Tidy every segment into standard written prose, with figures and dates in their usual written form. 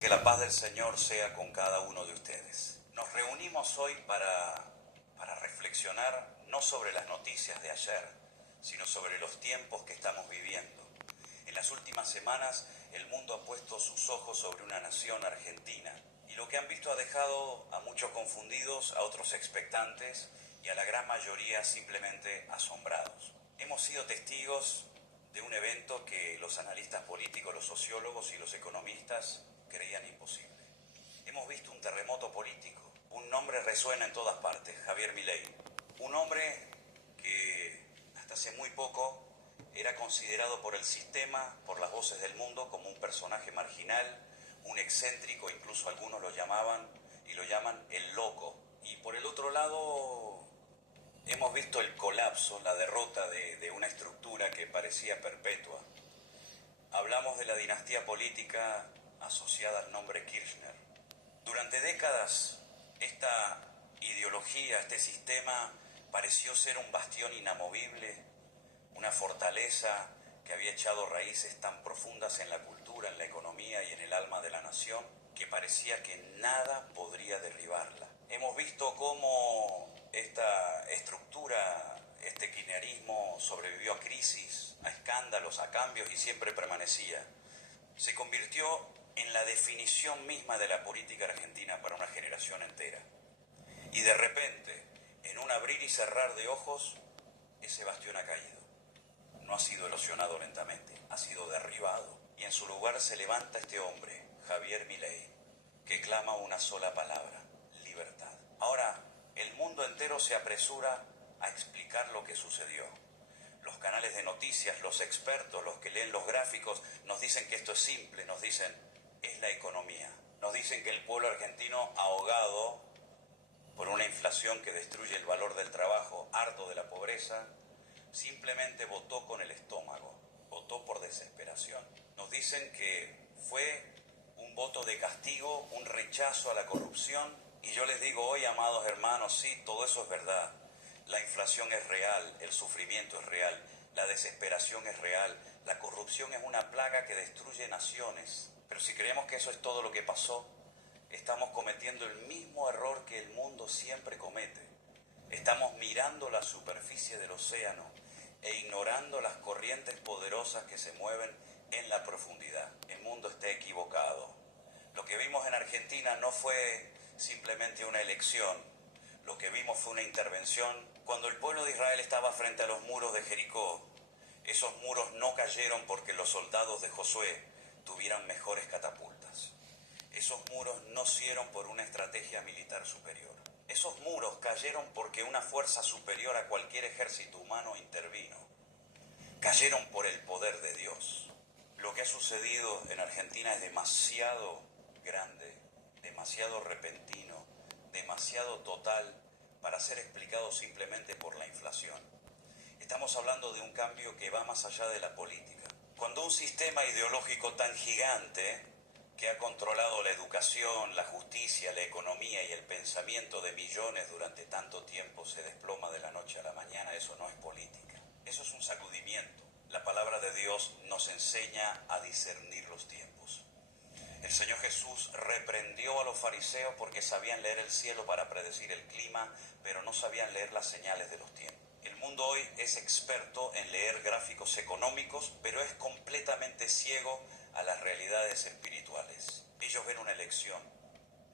Que la paz del Señor sea con cada uno de ustedes. Nos reunimos hoy para reflexionar no sobre las noticias de ayer, sino sobre los tiempos que estamos viviendo. En las últimas semanas el mundo ha puesto sus ojos sobre una nación, Argentina, y lo que han visto ha dejado a muchos confundidos, a otros expectantes y a la gran mayoría simplemente asombrados. Hemos sido testigos de un evento que los analistas políticos, los sociólogos y los economistas creían imposible. Hemos visto un terremoto político. Un nombre resuena en todas partes, Javier Milei. Un hombre que hasta hace muy poco era considerado por el sistema, por las voces del mundo, como un personaje marginal, un excéntrico, incluso algunos lo llamaban y lo llaman el loco. Y por el otro lado, hemos visto el colapso, la derrota de una estructura que parecía perpetua. Hablamos de la dinastía política asociada al nombre Kirchner. Durante décadas, esta ideología, este sistema, pareció ser un bastión inamovible, una fortaleza que había echado raíces tan profundas en la cultura, en la economía y en el alma de la nación, que parecía que nada podría derribarla. Hemos visto cómo esta estructura, este kirchnerismo sobrevivió a crisis, a escándalos, a cambios y siempre permanecía. Se convirtió en la definición misma de la política argentina para una generación entera. Y de repente, en un abrir y cerrar de ojos, ese bastión ha caído. No ha sido erosionado lentamente, ha sido derribado. Y en su lugar se levanta este hombre, Javier Milei, que clama una sola palabra: libertad. Ahora, el mundo entero se apresura a explicar lo que sucedió. Los canales de noticias, los expertos, los que leen los gráficos, nos dicen que esto es simple, nos dicen, es la economía. Nos dicen que el pueblo argentino, ahogado por una inflación que destruye el valor del trabajo, harto de la pobreza, simplemente votó con el estómago, votó por desesperación. Nos dicen que fue un voto de castigo, un rechazo a la corrupción, y yo les digo hoy, amados hermanos, sí, todo eso es verdad. La inflación es real, el sufrimiento es real, la desesperación es real, la corrupción es una plaga que destruye naciones. Pero si creemos que eso es todo lo que pasó, estamos cometiendo el mismo error que el mundo siempre comete. Estamos mirando la superficie del océano e ignorando las corrientes poderosas que se mueven en la profundidad. El mundo está equivocado. Lo que vimos en Argentina no fue simplemente una elección. Lo que vimos fue una intervención cuando el pueblo de Israel estaba frente a los muros de Jericó. Esos muros no cayeron porque los soldados de Josué tuvieran mejores catapultas. Esos muros no cieron por una estrategia militar superior. Esos muros cayeron porque una fuerza superior a cualquier ejército humano intervino. Cayeron por el poder de Dios. Lo que ha sucedido en Argentina es demasiado grande, demasiado repentino, demasiado total para ser explicado simplemente por la inflación. Estamos hablando de un cambio que va más allá de la política. Cuando un sistema ideológico tan gigante, que ha controlado la educación, la justicia, la economía y el pensamiento de millones durante tanto tiempo, se desploma de la noche a la mañana, eso no es política. Eso es un sacudimiento. La palabra de Dios nos enseña a discernir los tiempos. El Señor Jesús reprendió a los fariseos porque sabían leer el cielo para predecir el clima, pero no sabían leer las señales de los tiempos. El mundo hoy es experto en leer gráficos económicos, pero es completamente ciego a las realidades espirituales. Ellos ven una elección.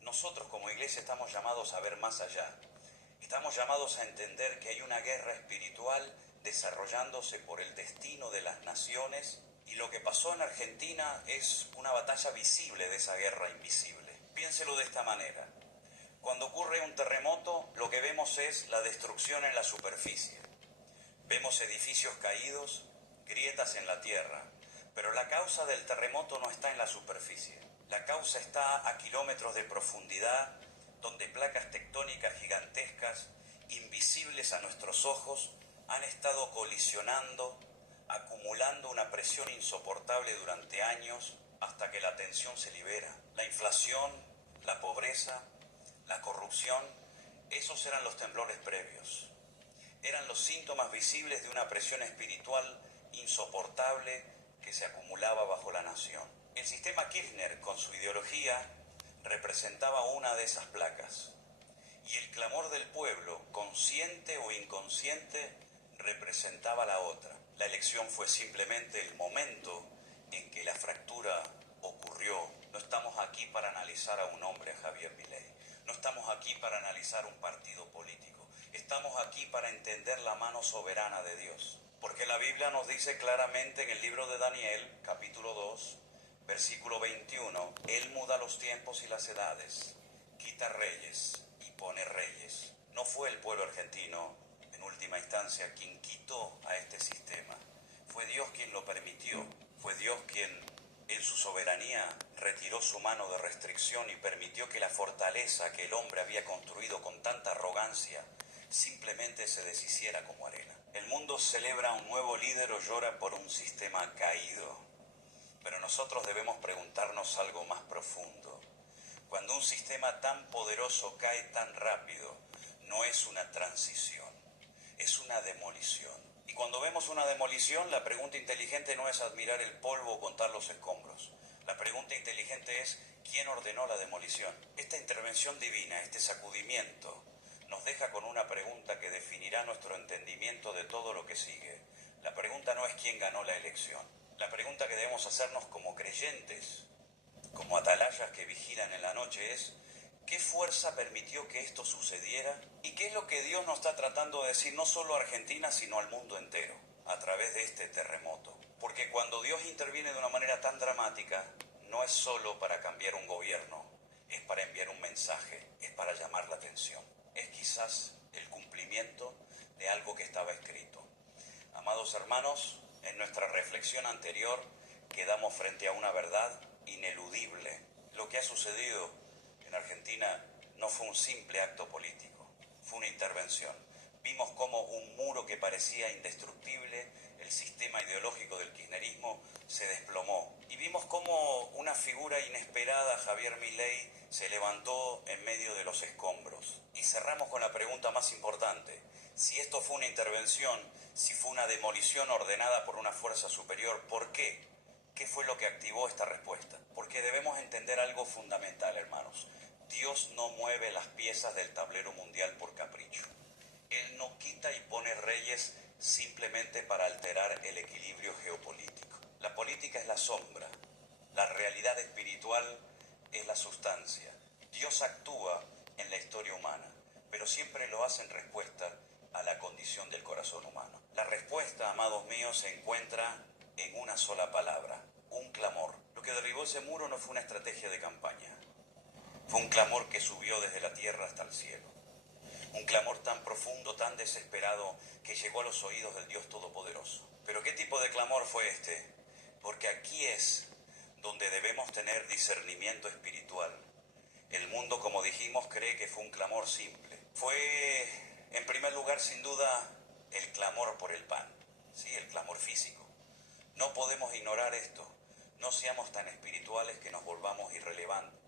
Nosotros como iglesia estamos llamados a ver más allá. Estamos llamados a entender que hay una guerra espiritual desarrollándose por el destino de las naciones, y lo que pasó en Argentina es una batalla visible de esa guerra invisible. Piénselo de esta manera. Cuando ocurre un terremoto, lo que vemos es la destrucción en la superficie. Vemos edificios caídos, grietas en la tierra, pero la causa del terremoto no está en la superficie. La causa está a kilómetros de profundidad, donde placas tectónicas gigantescas, invisibles a nuestros ojos, han estado colisionando, acumulando una presión insoportable durante años hasta que la tensión se libera. La inflación, la pobreza, la corrupción, esos eran los temblores previos. Eran los síntomas visibles de una presión espiritual insoportable que se acumulaba bajo la nación. El sistema Kirchner, con su ideología, representaba una de esas placas. Y el clamor del pueblo, consciente o inconsciente, representaba la otra. La elección fue simplemente el momento en que la fractura ocurrió. No estamos aquí para analizar a un hombre, a Javier Milei. No estamos aquí para analizar un partido político. Estamos aquí para entender la mano soberana de Dios. Porque la Biblia nos dice claramente en el libro de Daniel, capítulo 2, versículo 21, Él muda los tiempos y las edades, quita reyes y pone reyes. No fue el pueblo argentino, en última instancia, quien quitó a este sistema. Fue Dios quien lo permitió. Fue Dios quien, en su soberanía, retiró su mano de restricción y permitió que la fortaleza que el hombre había construido con tanta arrogancia simplemente se deshiciera como arena. El mundo celebra a un nuevo líder o llora por un sistema caído. Pero nosotros debemos preguntarnos algo más profundo. Cuando un sistema tan poderoso cae tan rápido, no es una transición, es una demolición. Y cuando vemos una demolición, la pregunta inteligente no es admirar el polvo o contar los escombros. La pregunta inteligente es, ¿quién ordenó la demolición? Esta intervención divina, este sacudimiento, nos deja con una pregunta que definirá nuestro entendimiento de todo lo que sigue. La pregunta no es quién ganó la elección. La pregunta que debemos hacernos como creyentes, como atalayas que vigilan en la noche, es ¿qué fuerza permitió que esto sucediera? ¿Y qué es lo que Dios nos está tratando de decir no solo a Argentina, sino al mundo entero, a través de este terremoto? Porque cuando Dios interviene de una manera tan dramática, no es solo para cambiar un gobierno, es para enviar un mensaje, es para llamar la atención. Es quizás el cumplimiento de algo que estaba escrito. Amados hermanos, en nuestra reflexión anterior quedamos frente a una verdad ineludible. Lo que ha sucedido en Argentina no fue un simple acto político, fue una intervención. Vimos cómo un muro que parecía indestructible, el sistema ideológico del kirchnerismo, se desplomó. Y vimos cómo una figura inesperada, Javier Milei, se levantó en medio de los escombros. Y cerramos con la pregunta más importante. Si esto fue una intervención, si fue una demolición ordenada por una fuerza superior, ¿por qué? ¿Qué fue lo que activó esta respuesta? Porque debemos entender algo fundamental, hermanos. Dios no mueve las piezas del tablero mundial por capricho. Él no quita y pone reyes simplemente para alterar el equilibrio geopolítico. La política es la sombra, la realidad espiritual es la sustancia. Dios actúa en la historia humana, pero siempre lo hace en respuesta a la condición del corazón humano. La respuesta, amados míos, se encuentra en una sola palabra, un clamor. Lo que derribó ese muro no fue una estrategia de campaña, fue un clamor que subió desde la tierra hasta el cielo. Un clamor tan profundo, tan desesperado, que llegó a los oídos del Dios Todopoderoso. ¿Pero qué tipo de clamor fue este? Porque aquí es donde debemos tener discernimiento espiritual. El mundo, como dijimos, cree que fue un clamor simple. Fue, en primer lugar, sin duda, el clamor por el pan, ¿sí? El clamor físico. No podemos ignorar esto. No seamos tan espirituales que nos volvamos irrelevantes.